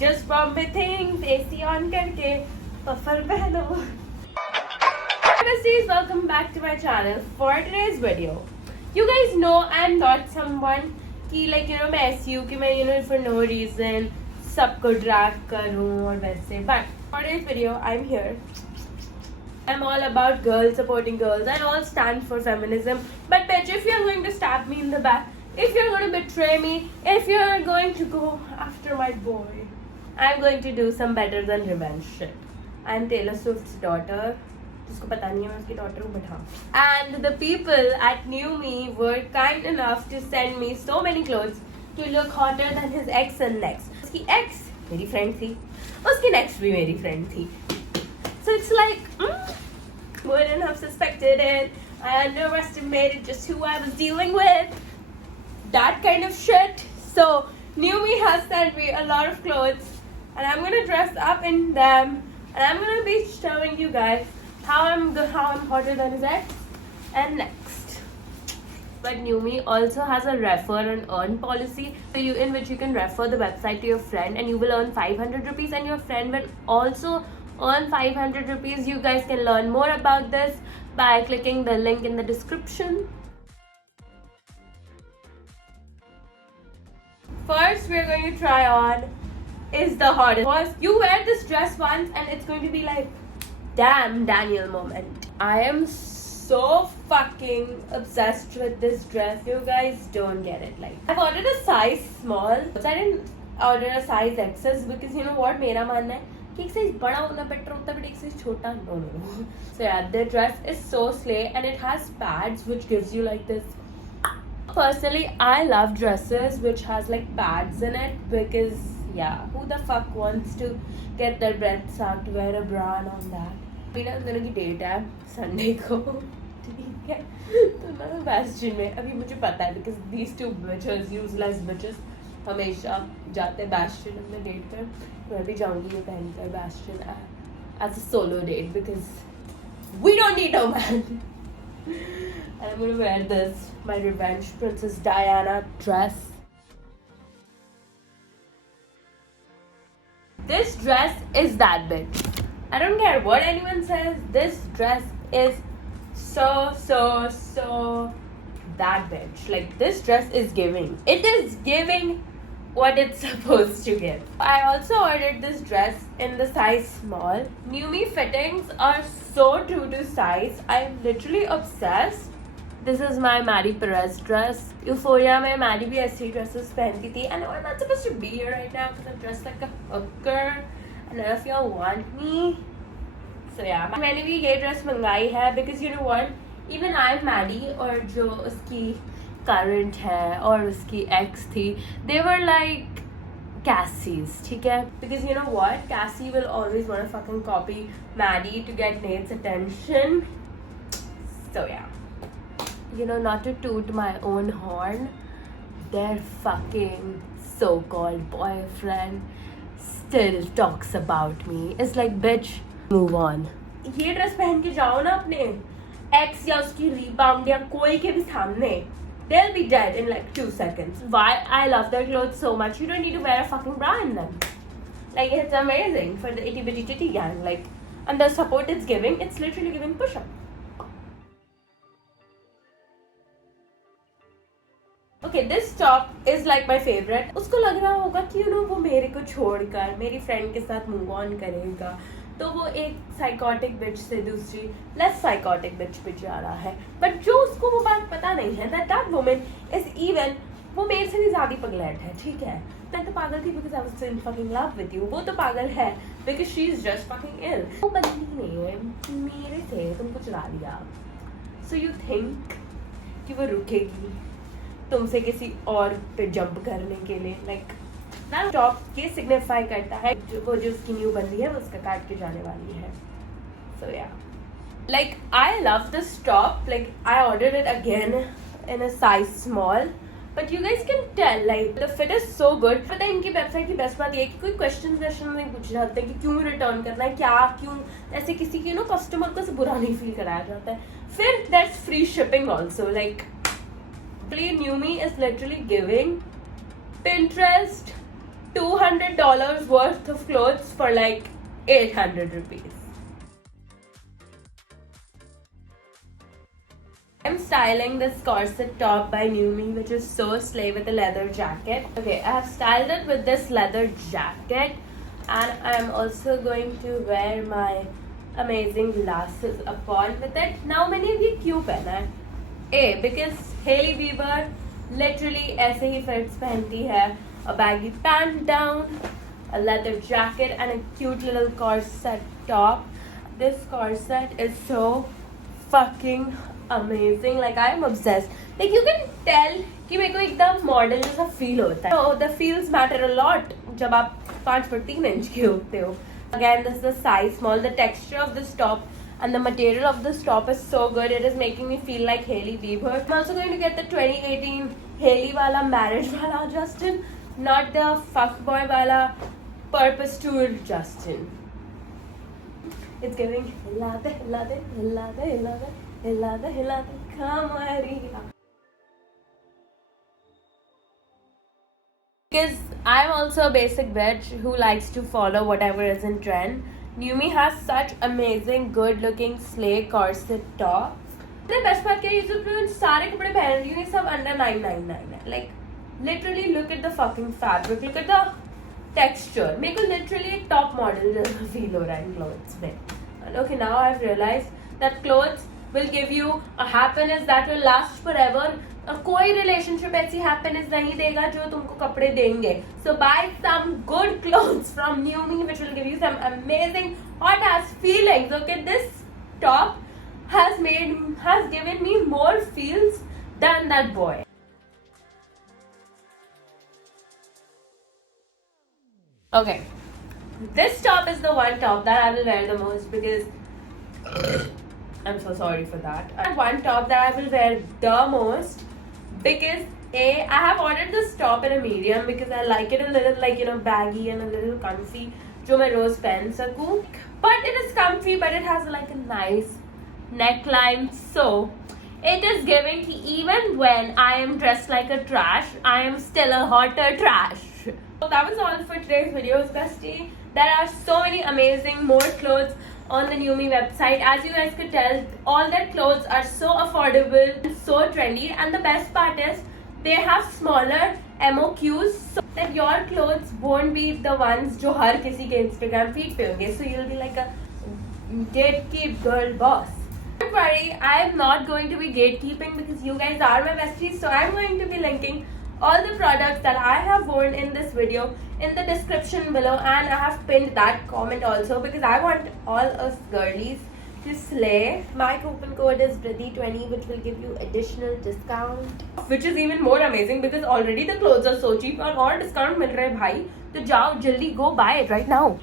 Just Bombay things, AC on करके puffer पहनो. Besties, welcome back to my channel for today's video. You guys know I'm not someone कि मैं ऐसी हूँ कि मैं for no reason सबको drag करूँ और वैसे. But for today's video, I'm here. I'm all about girls, supporting girls. I all stand for feminism. But bitch, if you're going to stab me in the back, if you're going to betray me, if you're going to go after my boy, I'm going to do some better than revenge shit. I'm Taylor Swift's daughter. जिसको पता नहीं है मैं उसकी daughter हूँ, but हाँ. And the people at New Me were kind enough to send me so many clothes to look hotter than his ex and next. उसकी ex मेरी friend थी, उसकी next भी मेरी friend थी. So it's like, wouldn't have suspected it. I underestimated just who I was dealing with. That kind of shit. So, New Me has sent me a lot of clothes. And I'm gonna dress up in them. And I'm gonna be showing you guys how I'm hotter than his ex. And next. But New Me also has a refer and earn policy. In which you can refer the website to your friend. And you will earn 500 rupees. And your friend will also earn 500 rupees. You guys can learn more about this by clicking the link in the description. First, we're going to try on is the hottest. First, you wear this dress once and it's going to be like, damn Daniel moment. I am so fucking obsessed with this dress. You guys don't get it. Like, I've ordered a size small. So I didn't order a size XS because you know what मेरा मानना है एक size बड़ा होना better होता है but एक size छोटा no. So yeah, the dress is so slay and it has pads which gives you like this. Personally, I love dresses which has like pads in it because yeah, who the fuck wants to get their breath sucked, wear a bra and all that. Meena दोनों की date है Sunday को, ठीक है? तो मैं Bastion में अभी मुझे पता है because these two bitches, useless bitches, हमेशा जाते हैं Bastion अपने डेट पर. मैं भी जाऊंगी ये पहनकर Bastion as a solo date because we don't need no man. And I'm gonna wear this, my revenge Princess Diana dress. This dress is that bitch. I don't care what anyone says, this dress is so that bitch. Like, this dress is giving. It is giving what it's supposed to give. I also ordered this dress in the size small. New Me fittings are so true to size. I'm literally obsessed. This is my Maddie Perez dress. Euphoria में Maddie भी ऐसी dresses पहनती थी. And I'm not supposed to be here right now because I'm dressed like a hooker. And none of y'all want me. So yeah, मैंने भी ये dress मंगाई है because you know what? Even I'm Maddie और जो उसकी current है और उसकी ex थी, they were like Cassie's, ठीक है? Because you know what? Cassie will always want to fucking copy Maddie to get Nate's attention. So yeah. You know, not to toot my own horn, their fucking so-called boyfriend still talks about me. It's like, bitch, move on. ये dress पहन के जाओ ना अपने ex या उसकी rebound या कोई के भी सामने, they'll be dead in like 2 seconds. Why I love their clothes so much. You don't need to wear a fucking bra in them. Like, it's amazing for the itty bitty titty gang. Like, and the support it's giving, it's literally giving push-up. Okay, this top is like my favorite. उसको लग रहा होगा कि you know वो मेरे को छोड़कर मेरी friend के साथ move on करेगा, तो वो एक psychotic bitch से दूसरी less psychotic bitch पे जा रहा है. But जो उसको वो बात पता नहीं है that woman is even, वो मेरे से भी ज़्यादा पगलेट है, ठीक है? मैं तो पागल थी because I was in fucking love with you. वो तो पागल है because she's just fucking ill. वो बदली ने मेरे से तुमको चुरा लिया. So you think कि वो रुकेगी तुमसे किसी और पे जंप करने के लिए? लाइक ना टॉप ये सिग्निफाई करता है वो जो उसकी न्यू बन रही है वो उसका काट के जाने वाली है. So yeah like I love this top. Like I ordered it again in a size small but you guys can tell like the fit is so good. पता है इनकी वेबसाइट की बेस्ट बात ये है कि कोई क्वेश्चन नहीं पूछ रहे होते कि क्यों रिटर्न करना है, क्या क्यों ऐसे किसी की नो कस्टमर को बुरा नहीं फील कराया जाता है. फिर that's free shipping also. Like New Me is literally giving Pinterest $200 worth of clothes for like 800 rupees. I'm styling this corset top by New Me, which is so slay with a leather jacket. Okay, I have styled it with this leather jacket, and I'm also going to wear my amazing glasses upon with it. Now, मैंने ये क्यों पहना है? A, because Hailey Bieber literally ऐसे ही fits पहनती है, a baggy pant down, a leather jacket, and a cute little corset top. This corset is so fucking amazing. Like, I am obsessed. Like, you can tell कि मेरे को एकदम model जैसा feel होता है. So the feels matter a lot जब आप 5 foot 3 inch के होते हो. Again, this is the size small. The texture of this top and the material of this top is so good. It is making me feel like Hailey Bieber. I'm also going to get the 2018 Hailey wala marriage wala Justin, not the fuckboy wala purpose tour Justin. It's giving hilade, hilade, hilade, hilade, hilade, hilade, come Maria. Because I'm also a basic bitch who likes to follow whatever is in trend. New Me has such amazing, good-looking slay corset top. The best part is that you सारे कपड़े पहन रही हूँ, सब under 999 है. Like, literally look at the fucking fabric, look at the texture. मेरे को literally एक top model जैसा feel हो रहा है clothes में. And okay, now I've realized that clothes will give you a happiness that will last forever. कोई relationship ऐसी happiness नहीं देगा जो तुमको कपड़े देंगे. So buy some good clothes from New Me, which will give you some amazing hot ass feelings. Okay, this top has given me more feels than that boy. Okay, this top is the one top that I will wear the most because I'm so sorry for that. And one top that I will wear the most because I have ordered this top in a medium because I like it a little like, you know, baggy and a little comfy जो मैं रोज पहन सकूं. But it is comfy, but it has like a nice neckline, so it is giving कि even when I am dressed like a trash, I am still a hotter trash. So that was all for today's video, bestie. There are so many amazing more clothes on the New Me website. As you guys could tell, all their clothes are so affordable and so trendy, and the best part is they have smaller MOQs so that your clothes won't be the ones जो हर किसी के Instagram feed पे होंगे. So you'll be like a gatekeep girl boss. Don't worry, I am not going to be gatekeeping because you guys are my besties. So I'm going to be linking all the products that I have worn in this video in the description below, and I have pinned that comment also because I want all us girlies to slay. My coupon code is VRIDDHI20, which will give you additional discount, which is even more amazing because already the clothes are so cheap और discount मिल रहा है भाई. तो जाओ जल्दी go buy it right now.